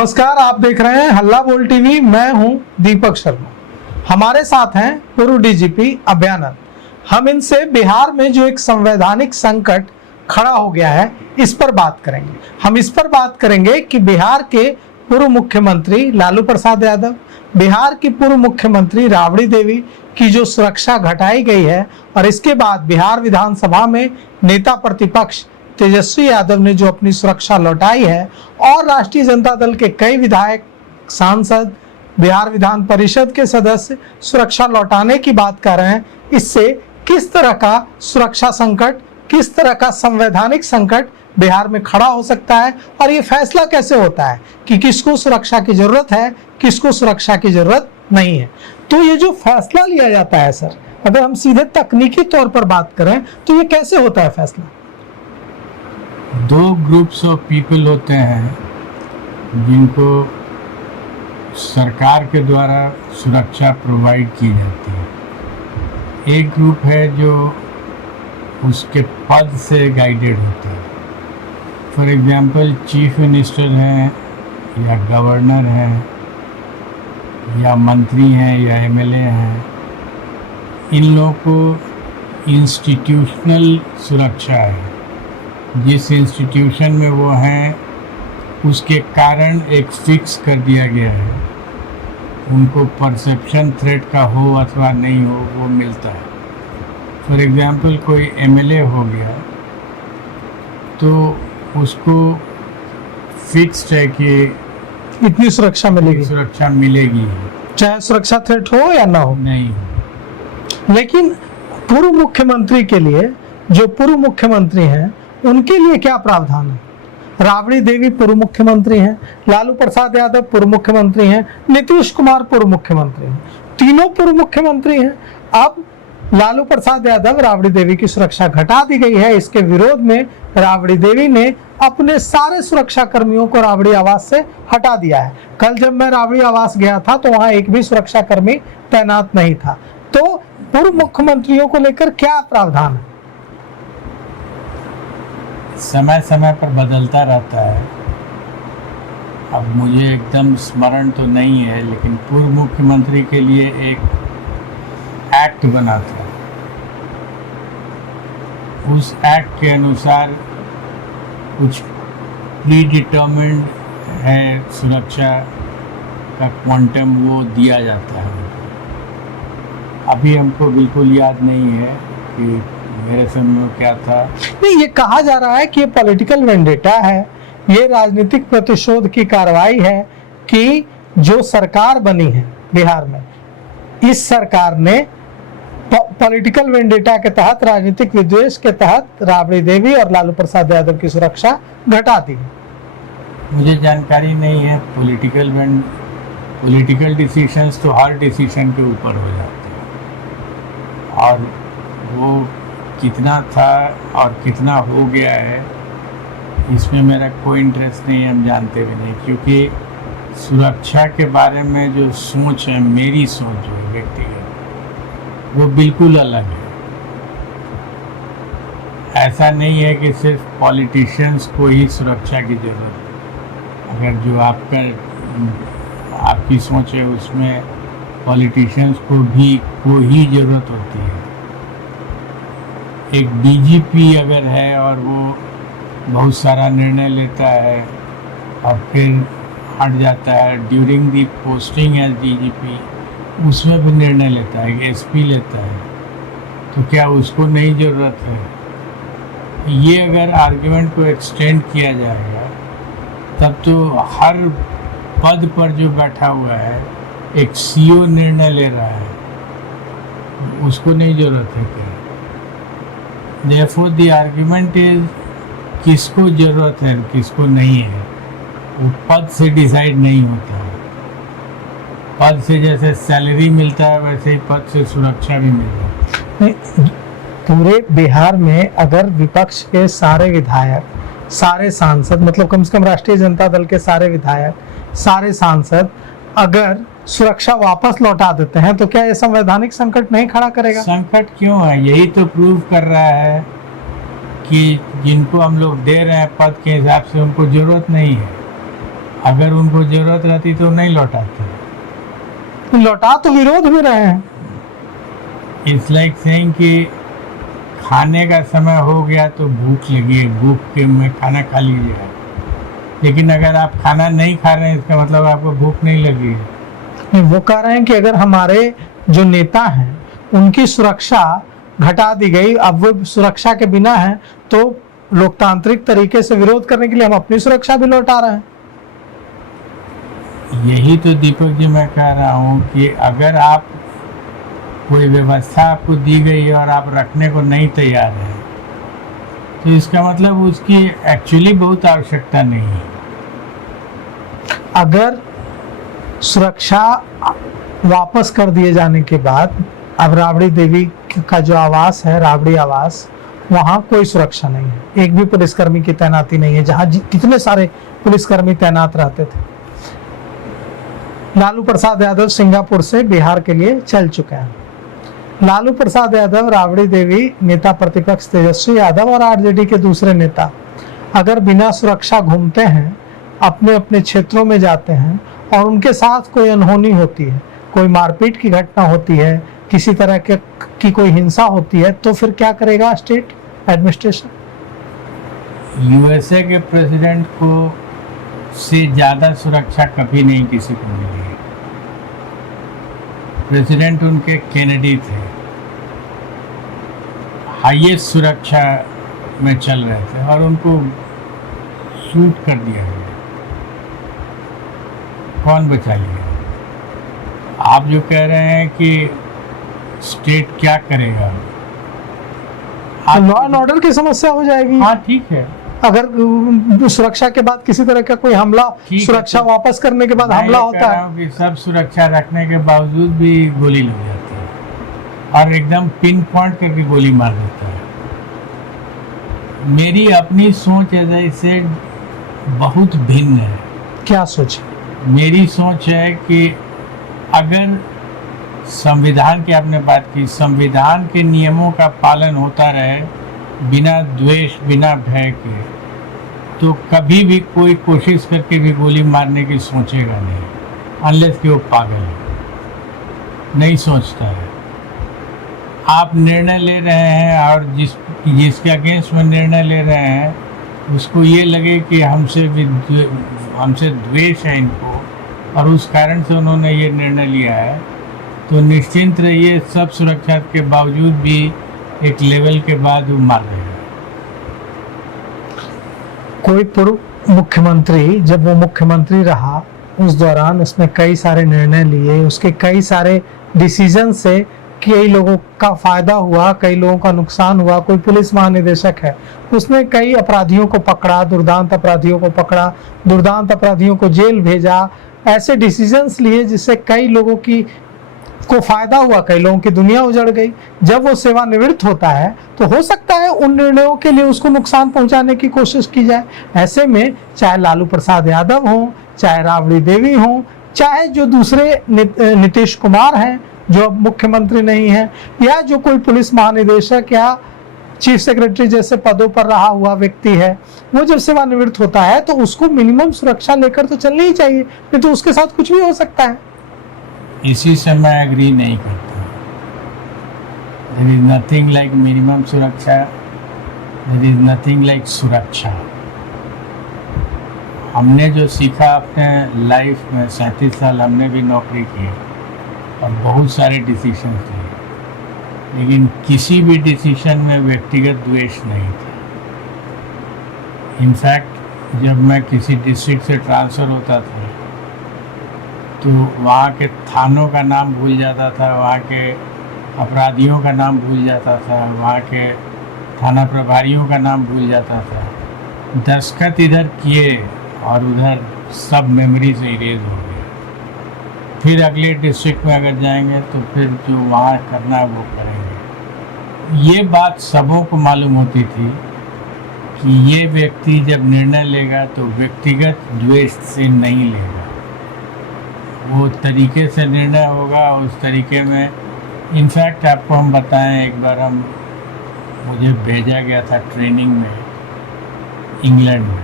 नमस्कार, आप देख रहे हैं हल्ला बोल टीवी। मैं हूं दीपक शर्मा। हमारे साथ हैं पूर्व डीजीपी अभयानंद। हम इनसे बिहार में जो एक संवैधानिक संकट खड़ा हो गया है इस पर बात करेंगे। हम इस पर बात करेंगे कि बिहार के पूर्व मुख्यमंत्री लालू प्रसाद यादव, बिहार की पूर्व मुख्यमंत्री राबड़ी देवी की जो सुरक्षा घटाई गई है और इसके बाद बिहार विधानसभा में नेता प्रतिपक्ष तेजस्वी यादव ने जो अपनी सुरक्षा लौटाई है और राष्ट्रीय जनता दल के कई विधायक, सांसद, बिहार विधान परिषद के सदस्य सुरक्षा लौटाने की बात कर रहे हैं। इससे किस तरह का सुरक्षा संकट, किस तरह का संवैधानिक संकट बिहार में खड़ा हो सकता है और ये फैसला कैसे होता है कि किसको सुरक्षा की जरूरत है, किसको सुरक्षा की जरूरत नहीं है। तो ये जो फैसला लिया जाता है सर, अगर हम सीधे तकनीकी तौर पर बात करें तो ये कैसे होता है फैसला? दो ग्रुप्स ऑफ पीपल होते हैं जिनको सरकार के द्वारा सुरक्षा प्रोवाइड की जाती है। एक ग्रुप है जो उसके पद से गाइडेड होता है। फॉर एग्जांपल चीफ मिनिस्टर हैं या गवर्नर हैं या मंत्री हैं या एमएलए हैं, इन लोगों को इंस्टीट्यूशनल सुरक्षा है। जिस इंस्टीट्यूशन में वो हैं उसके कारण एक फिक्स कर दिया गया है, उनको परसेप्शन थ्रेट का हो अथवा नहीं हो वो मिलता है। फॉर एग्जांपल कोई एमएलए हो गया तो उसको फिक्स्ड है कि इतनी सुरक्षा मिलेगी, चाहे सुरक्षा थ्रेट हो या ना हो। नहीं, लेकिन पूर्व मुख्यमंत्री के लिए, जो पूर्व मुख्यमंत्री हैं उनके लिए क्या प्रावधान है? राबड़ी देवी पूर्व मुख्यमंत्री हैं, लालू प्रसाद यादव पूर्व मुख्यमंत्री हैं, नीतीश कुमार पूर्व मुख्यमंत्री हैं, तीनों पूर्व मुख्यमंत्री हैं। अब लालू प्रसाद यादव, राबड़ी देवी की सुरक्षा घटा दी गई है। इसके विरोध में राबड़ी देवी ने अपने सारे सुरक्षा कर्मियों को राबड़ी आवास से हटा दिया है। कल जब मैं राबड़ी आवास गया था तो वहां एक भी सुरक्षा कर्मी तैनात नहीं था। तो पूर्व मुख्यमंत्रियों को लेकर क्या प्रावधान है? समय समय पर बदलता रहता है। अब मुझे एकदम स्मरण तो नहीं है, लेकिन पूर्व मुख्यमंत्री के लिए एक एक्ट बना था। उस एक्ट के अनुसार कुछ प्री डिटर्मिन्ड है सुरक्षा का क्वांटम, वो दिया जाता है। अभी हमको बिल्कुल याद नहीं है कि मेरे समय में क्या था। नहीं, ये कहा जा रहा है कि ये पॉलिटिकल वेंडेटा है, ये राजनीतिक प्रतिशोध की कार्रवाई है कि जो सरकार बनी है बिहार में, इस सरकार ने पॉलिटिकल वेंडेटा के तहत, राजनीतिक विद्वेष के तहत राबड़ी देवी और लालू प्रसाद यादव की सुरक्षा घटा दी। मुझे जानकारी नहीं है। पॉलिटिकल डिसीजंस तो हर डिसीजन के ऊपर हो जाते हैं, और वो कितना था और कितना हो गया है इसमें मेरा कोई इंटरेस्ट नहीं है, हम जानते भी नहीं। क्योंकि सुरक्षा के बारे में जो सोच है, मेरी सोच जो है व्यक्तिगत, वो बिल्कुल अलग है। ऐसा नहीं है कि सिर्फ पॉलिटिशियंस को ही सुरक्षा की ज़रूरत है। अगर जो आपकी सोच है उसमें पॉलिटिशियंस को ही ज़रूरत होती है। एक डीजीपी अगर है और वो बहुत सारा निर्णय लेता है और फिर हट जाता है during the posting as DGP, उसमें भी निर्णय लेता है, एसपी लेता है, तो क्या उसको नहीं ज़रूरत है? ये अगर आर्ग्यूमेंट को एक्सटेंड किया जाएगा तब तो हर पद पर जो बैठा हुआ है, एक सीओ निर्णय ले रहा है, उसको नहीं ज़रूरत है क्या? Therefore the argument is किसको ज़रूरत है, किसको नहीं है, वो पद से डिसाइड नहीं होता है। पद से जैसे सैलरी मिलता है वैसे ही पद से सुरक्षा भी मिलता है। पूरे बिहार में अगर विपक्ष के सारे विधायक, सारे सांसद, मतलब कम से कम राष्ट्रीय जनता दल के सारे विधायक, सारे सांसद अगर सुरक्षा वापस लौटा देते हैं तो क्या ये संवैधानिक संकट नहीं खड़ा करेगा? संकट क्यों है? यही तो प्रूव कर रहा है कि जिनको हम लोग दे रहे हैं पद के हिसाब से उनको जरूरत नहीं है। अगर उनको जरूरत रहती तो नहीं लौटाते। लौटा तो विरोध में रहे हैं। इट्स लाइक सेइंग कि खाने का समय हो गया तो भूख लगी है, भूख के में खाना खा लीजिएगा, लेकिन अगर आप खाना नहीं खा रहे हैं इसका मतलब आपको भूख नहीं लगी है। नहीं, वो कह रहे हैं कि अगर हमारे जो नेता हैं उनकी सुरक्षा घटा दी गई, अब वो सुरक्षा के बिना है, तो लोकतांत्रिक तरीके से विरोध करने के लिए हम अपनी सुरक्षा भी लौटा रहे हैं। यही तो दीपक जी मैं कह रहा हूँ कि अगर आप कोई व्यवस्था आपको दी गई है और आप रखने को नहीं तैयार हैं तो इसका मतलब उसकी एक्चुअली बहुत आवश्यकता नहीं है। अगर सुरक्षा वापस कर दिए जाने के बाद अब राबड़ी देवी का जो आवास है, राबड़ी आवास, वहाँ कोई सुरक्षा नहीं है, एक भी पुलिसकर्मी की तैनाती नहीं है, जहाँ कितने सारे पुलिसकर्मी तैनात रहते थे। लालू प्रसाद यादव सिंगापुर से बिहार के लिए चल चुके हैं। लालू प्रसाद यादव, राबड़ी देवी, नेता प्रतिपक्ष तेजस्वी यादव और आरजेडी के दूसरे नेता अगर बिना सुरक्षा घूमते हैं, अपने अपने क्षेत्रों में जाते हैं और उनके साथ कोई अनहोनी होती है, कोई मारपीट की घटना होती है, किसी तरह की कोई हिंसा होती है, तो फिर क्या करेगा स्टेट एडमिनिस्ट्रेशन? यूएसए के प्रेसिडेंट को से ज़्यादा सुरक्षा कभी नहीं किसी को मिली है। प्रेसिडेंट उनके केनेडी थे, हाईएस्ट सुरक्षा में चल रहे थे और उनको शूट कर दिया गया। कौन बचा लिया? आप जो कह रहे हैं कि स्टेट क्या करेगा, लॉ एंड ऑर्डर की समस्या हो जाएगी। हाँ ठीक है, अगर सुरक्षा के बाद किसी तरह का कोई हमला, सुरक्षा वापस करने के बाद हमला होता है, कि सब सुरक्षा रखने के बावजूद भी गोली लग जाती है और एकदम पिन पॉइंट करके गोली मार देता है। मेरी अपनी सोच ऐसे बहुत भिन्न है। क्या सोच? मेरी सोच है कि अगर संविधान की आपने बात की, संविधान के नियमों का पालन होता रहे बिना द्वेष, बिना भय के, तो कभी भी कोई कोशिश करके भी गोली मारने की सोचेगा नहीं, अनलेस कि वो पागल है, नहीं सोचता है। आप निर्णय ले रहे हैं और जिसके अगेंस्ट में निर्णय ले रहे हैं उसको ये लगे कि हमसे द्वेष है इनको और उस कारण से उन्होंने ये निर्णय लिया है, तो निश्चिंत रहिए सब सुरक्षा के बावजूद भी एक लेवल के बाद वो मार देगा। कोई पूर्व मुख्यमंत्री जब वो मुख्यमंत्री रहा उस दौरान उसने कई सारे निर्णय लिए, उसके कई सारे डिसीजन से कई लोगों का फायदा हुआ, कई लोगों का नुकसान हुआ। कोई पुलिस महानिदेशक है, उसने कई अपराधियों को पकड़ा, दुर्दांत अपराधियों को पकड़ा, दुर्दांत अपराधियों को जेल भेजा, ऐसे डिसीजंस लिए जिससे कई लोगों को फायदा हुआ, कई लोगों की दुनिया उजड़ गई। जब वो सेवानिवृत्त होता है तो हो सकता है उन निर्णयों के लिए उसको नुकसान पहुंचाने की कोशिश की जाए। ऐसे में चाहे लालू प्रसाद यादव हो, चाहे राबड़ी देवी हो, चाहे जो दूसरे नीतीश कुमार हैं जो अब मुख्यमंत्री नहीं है, या जो कोई पुलिस महानिदेशक या चीफ सेक्रेटरी जैसे पदों पर रहा हुआ व्यक्ति है, वो जब सेवानिवृत्त होता है तो उसको मिनिमम सुरक्षा लेकर तो चलनी ही चाहिए, नहीं तो उसके साथ कुछ भी हो सकता है। इसी से मैं एग्री नहीं करता। There is nothing like minimum सुरक्षा, देयर इज नथिंग लाइक सुरक्षा। हमने जो सीखा अपने लाइफ में, 37 साल हमने भी नौकरी की और बहुत सारे डिसीजन लिए, लेकिन किसी भी डिसीजन में व्यक्तिगत द्वेष नहीं था। इनफैक्ट जब मैं किसी डिस्ट्रिक्ट से ट्रांसफ़र होता था तो वहाँ के थानों का नाम भूल जाता था, वहाँ के अपराधियों का नाम भूल जाता था, वहाँ के थाना प्रभारियों का नाम भूल जाता था। दस्तखत इधर किए और उधर सब मेमोरी से इरेज हो गए। फिर अगले डिस्ट्रिक्ट में अगर जाएंगे तो फिर जो वहाँ करना है वो करेंगे। ये बात सबों को मालूम होती थी कि ये व्यक्ति जब निर्णय लेगा तो व्यक्तिगत द्वेष से नहीं लेगा, वो तरीके से निर्णय होगा, उस तरीके में। इनफैक्ट आपको हम बताएं, एक बार मुझे भेजा गया था ट्रेनिंग में इंग्लैंड में,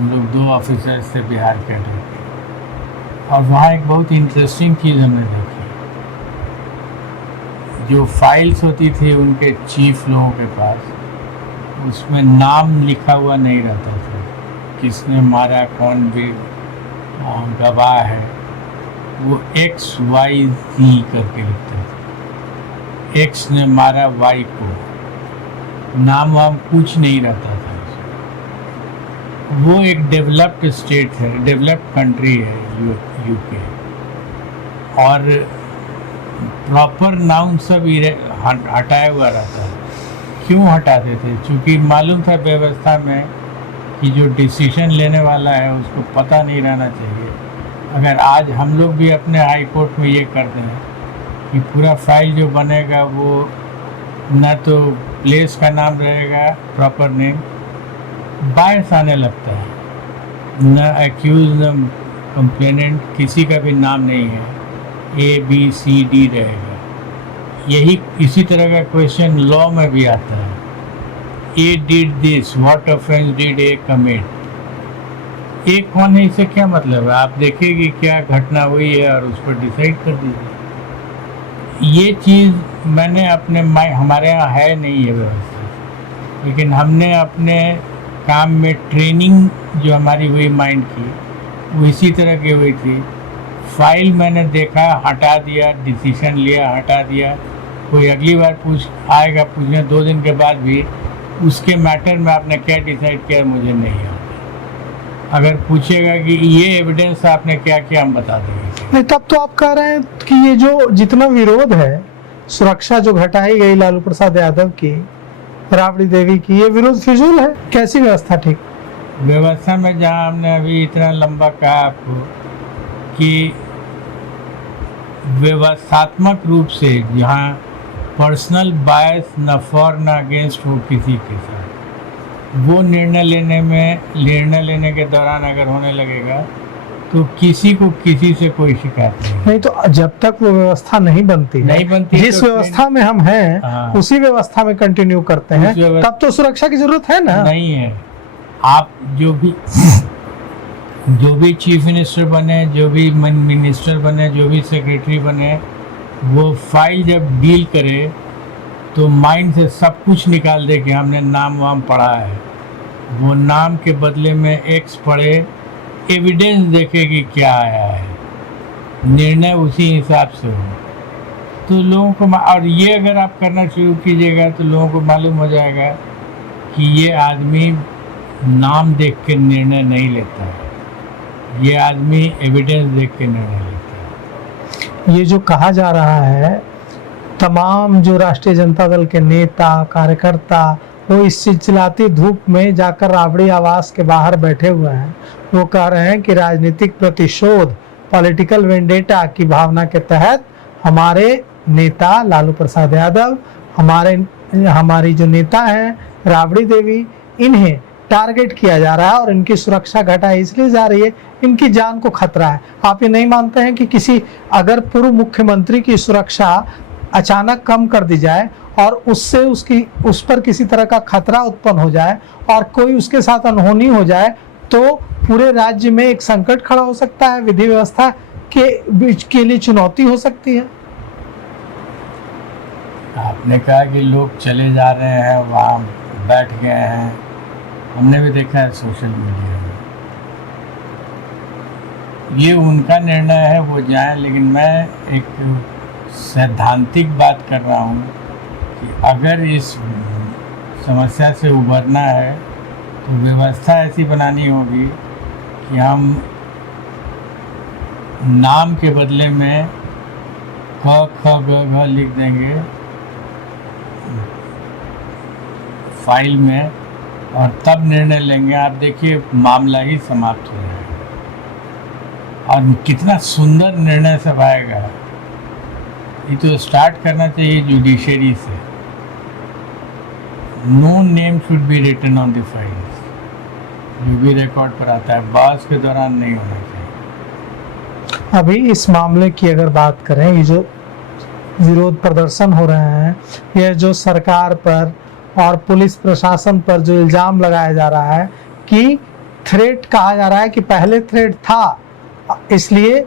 हम लोग 2 ऑफिसर थे बिहार कैडर के, और वहाँ एक बहुत इंटरेस्टिंग चीज़ हमने देखी। जो फाइल्स होती थी उनके चीफ लोगों के पास, उसमें नाम लिखा हुआ नहीं रहता था, किसने मारा, कौन भी गवाह है, वो XYZ करके लिखते थे। X ने मारा Y को, नाम वाम कुछ नहीं रहता था उसमें। वो एक डेवलप्ड स्टेट है, डेवलप्ड कंट्री है यूके, और प्रॉपर नाउन सब हटाया हुआ रहता है। क्यों हटाते थे? क्योंकि मालूम था व्यवस्था में कि जो डिसीजन लेने वाला है उसको पता नहीं रहना चाहिए। अगर आज हम लोग भी अपने हाई कोर्ट में ये कर दें कि पूरा फाइल जो बनेगा वो न तो प्लेस का नाम रहेगा, प्रॉपर नेम, बायस आने लगता है, न एक्यूज न कंप्लेनेंट, किसी का भी नाम नहीं है, ABCD रहेगा। यही इसी तरह का क्वेश्चन लॉ में भी आता है। A did this, what offense did A commit? एक कौन है, इससे क्या मतलब है? आप देखिए कि क्या घटना हुई है और उस पर डिसाइड कर दीजिए। ये चीज़ मैंने अपने हमारे यहाँ है नहीं है व्यवस्था, लेकिन हमने अपने काम में ट्रेनिंग जो हमारी हुई माइंड की, वो इसी तरह की हुई थी। फाइल मैंने देखा, हटा दिया, डिसीजन लिया, हटा दिया। कोई अगली बार आएगा पूछने 2 दिन के बाद भी, उसके मैटर में आपने क्या डिसाइड किया मुझे नहीं आता। अगर पूछेगा कि ये एविडेंस आपने क्या किया, हम बता देंगे। नहीं, तब तो आप कह रहे हैं कि ये जो जितना विरोध है, सुरक्षा जो घटाई गई लालू प्रसाद यादव की, राबड़ी देवी की, ये विरोध फिजूल है। कैसी व्यवस्था ठीक? व्यवस्था में जहाँ हमने अभी इतना लंबा कहा आपको कि व्यवस्थात्मक रूप से जहाँ पर्सनल बायस न फॉर न अगेंस्ट हो किसी के साथ, वो निर्णय लेने के दौरान अगर होने लगेगा तो किसी को किसी से कोई शिकायत नहीं। तो जब तक वो व्यवस्था नहीं बनती जिस तो व्यवस्था में हम हैं, हाँ, उसी व्यवस्था में कंटिन्यू करते हैं, तब तो सुरक्षा की जरूरत है ना? नहीं है। आप जो भी चीफ मिनिस्टर बने, जो भी मिनिस्टर बने, जो भी सेक्रेटरी बने, वो फाइल जब डील करे तो माइंड से सब कुछ निकाल दे कि हमने नाम वाम पढ़ा है। वो नाम के बदले में X पढ़े, एविडेंस देखे कि क्या आया है, निर्णय उसी हिसाब से हो। तो लोगों को, और ये अगर आप करना शुरू कीजिएगा तो लोगों को मालूम हो जाएगा कि ये आदमी नाम देख के निर्णय नहीं लेता है, ये आदमी एविडेंस देख के निर्णय लेता है। ये जो कहा जा रहा है, तमाम जो राष्ट्रीय जनता दल के नेता कार्यकर्ता वो इस चिलचिलाती धूप में जाकर राबड़ी आवास के बाहर बैठे हुए हैं। वो कह रहे हैं कि राजनीतिक प्रतिशोध, पॉलिटिकल वेंडेटा की भावना के तहत हमारे नेता लालू प्रसाद यादव, हमारी जो नेता हैं राबड़ी देवी, इन्हें टारगेट किया जा रहा है और इनकी सुरक्षा घटाई इसलिए जा रही है, इनकी जान को खतरा है। आप ये नहीं मानते हैं कि किसी अगर पूर्व मुख्यमंत्री की सुरक्षा अचानक कम कर दी जाए और उससे उस पर किसी तरह का खतरा उत्पन्न हो जाए और कोई उसके साथ अनहोनी हो जाए, तो पूरे राज्य में एक संकट खड़ा हो सकता है, विधि व्यवस्था के लिए चुनौती हो सकती है? आपने कहा कि लोग चले जा रहे हैं, वहाँ बैठ गए हैं, हमने भी देखा है सोशल मीडिया में। ये उनका निर्णय है, वो जाएं, लेकिन मैं एक सैद्धांतिक बात कर रहा हूँ कि अगर इस समस्या से उबरना है तो व्यवस्था ऐसी बनानी होगी कि हम नाम के बदले में ख ख ग घ लिख देंगे फाइल में और तब निर्णय लेंगे। आप देखिए मामला ही समाप्त हो जाएगा और कितना सुंदर निर्णय सब आएगा। ये तो स्टार्ट करना चाहिए जुडिशरी से। No name should be written on the files, जो भी रिकॉर्ड पर आता है बहस के दौरान नहीं होना चाहिए। अभी इस मामले की अगर बात करें, ये जो विरोध प्रदर्शन हो रहे हैं, यह जो सरकार पर और पुलिस प्रशासन पर जो इल्ज़ाम लगाया जा रहा है कि थ्रेट कहा जा रहा है कि पहले थ्रेट था इसलिए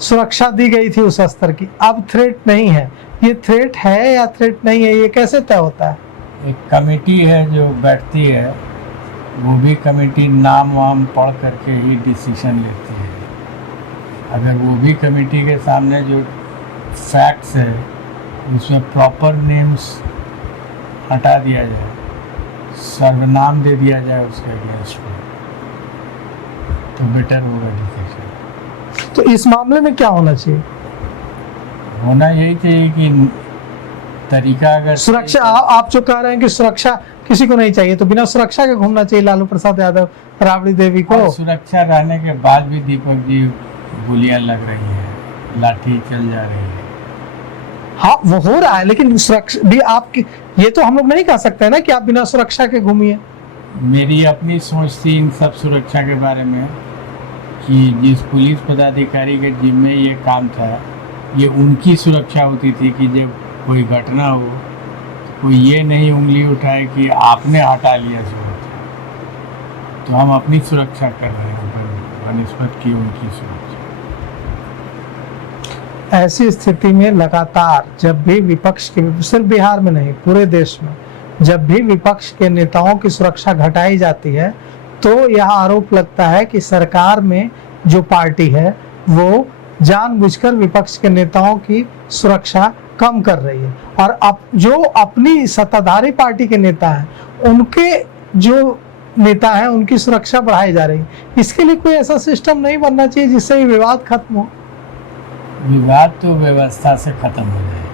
सुरक्षा दी गई थी उस स्तर की, अब थ्रेट नहीं है। ये थ्रेट है या थ्रेट नहीं है, ये कैसे तय होता है? एक कमेटी है जो बैठती है, वो भी कमेटी नाम वाम पढ़ करके ही डिसीजन लेती है। अगर वो भी कमेटी के सामने जो फैक्ट्स है उसमें प्रॉपर नेम्स हटा दिया जाए, सर्वनाम दे दिया जाए उसके अगेंस्ट में, तो बेटर होगा डिसीजन। तो इस मामले में क्या होना चाहिए? होना यही चाहिए कि तरीका अगर सुरक्षा, आप जो कह रहे हैं कि सुरक्षा किसी को नहीं चाहिए, तो बिना सुरक्षा के घूमना चाहिए लालू प्रसाद यादव, राबड़ी देवी को। और सुरक्षा रहने के बाद भी दीपक जी गोलियां लग रही है, लाठी चल जा रही है। हाँ वो हो रहा है, लेकिन सुरक्षा भी आपकी, ये तो हम लोग नहीं कह सकते ना कि आप बिना सुरक्षा के घूमिए। मेरी अपनी सोच थी इन सब सुरक्षा के बारे में कि जिस पुलिस पदाधिकारी के जिम्मे ये काम था, ये उनकी सुरक्षा होती थी कि जब कोई घटना हो कोई ये नहीं उंगली उठाए कि आपने हटा लिया सुरक्षा, तो हम अपनी सुरक्षा कर रहे हैं बनिस्बत की उनकी सुरक्षा। ऐसी स्थिति में लगातार जब भी विपक्ष के, सिर्फ बिहार में नहीं पूरे देश में, जब भी विपक्ष के नेताओं की सुरक्षा घटाई जाती है तो यह आरोप लगता है कि सरकार में जो पार्टी है वो जानबूझकर विपक्ष के नेताओं की सुरक्षा कम कर रही है, और अब जो अपनी सत्ताधारी पार्टी के नेता हैं उनके जो नेता हैं उनकी सुरक्षा बढ़ाई जा रही है। इसके लिए कोई ऐसा सिस्टम नहीं बनना चाहिए जिससे ये विवाद खत्म हो? विवाद तो व्यवस्था से खत्म हो जाए,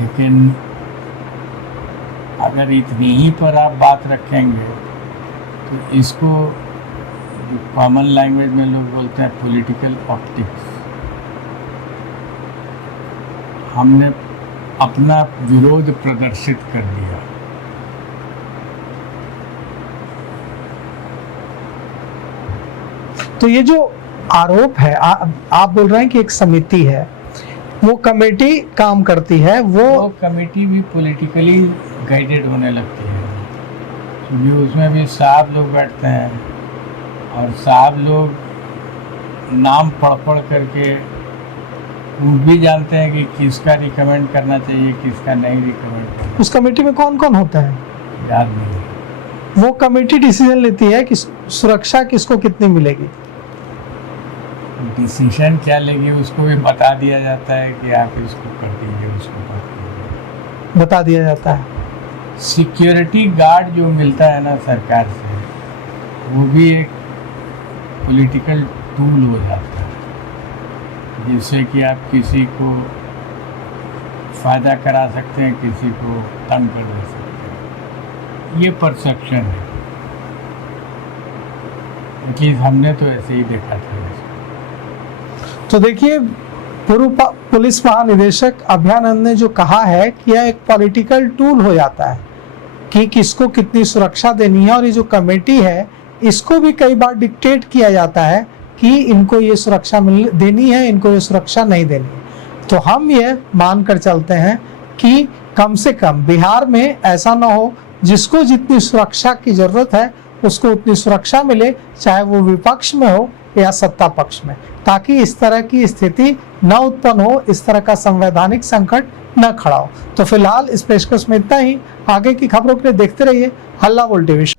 लेकिन अगर इतनी ही पर आप बात रखेंगे तो इसको कॉमन लैंग्वेज में लोग बोलते हैं पॉलिटिकल ऑप्टिक्स। हमने अपना विरोध प्रदर्शित कर दिया। तो ये जो आरोप है, आप बोल रहे हैं कि एक समिति है, वो कमेटी काम करती है, वो कमेटी भी पॉलिटिकली गाइडेड होने लगती है, क्योंकि उसमें भी साहब लोग बैठते हैं और साहब लोग नाम पढ़ करके वो भी जानते हैं कि किसका रिकमेंड करना चाहिए किसका नहीं रिकमेंड करना। उस कमेटी में कौन कौन होता है याद नहीं। वो कमेटी डिसीजन लेती है कि सुरक्षा किसको कितनी मिलेगी। डिसीजन क्या लेगी उसको भी बता दिया जाता है कि आप इसको कर दीजिए उसको कर दीजिए, बता दिया जाता है। सिक्योरिटी गार्ड जो मिलता है ना सरकार से, वो भी एक पॉलिटिकल टूल हो जाता है, जिससे कि आप किसी को फ़ायदा करा सकते हैं, किसी को तंग कर दे सकते हैं। ये परसेप्शन है, कि हमने तो ऐसे ही देखा था। तो देखिए, पूर्व पुलिस महानिदेशक अभयानंद ने जो कहा है कि यह एक पॉलिटिकल टूल हो जाता है कि किसको कितनी सुरक्षा देनी है, और ये जो कमेटी है इसको भी कई बार डिक्टेट किया जाता है कि इनको ये सुरक्षा देनी है, इनको ये सुरक्षा नहीं देनी है। तो हम ये मानकर चलते हैं कि कम से कम बिहार में ऐसा ना हो, जिसको जितनी सुरक्षा की जरूरत है उसको उतनी सुरक्षा मिले, चाहे वो विपक्ष में हो या सत्ता पक्ष में, ताकि इस तरह की स्थिति न उत्पन्न हो, इस तरह का संवैधानिक संकट न खड़ा हो। तो फिलहाल इस पेशकश में इतना ही। आगे की खबरों के लिए देखते रहिए हल्ला बोल टीवी।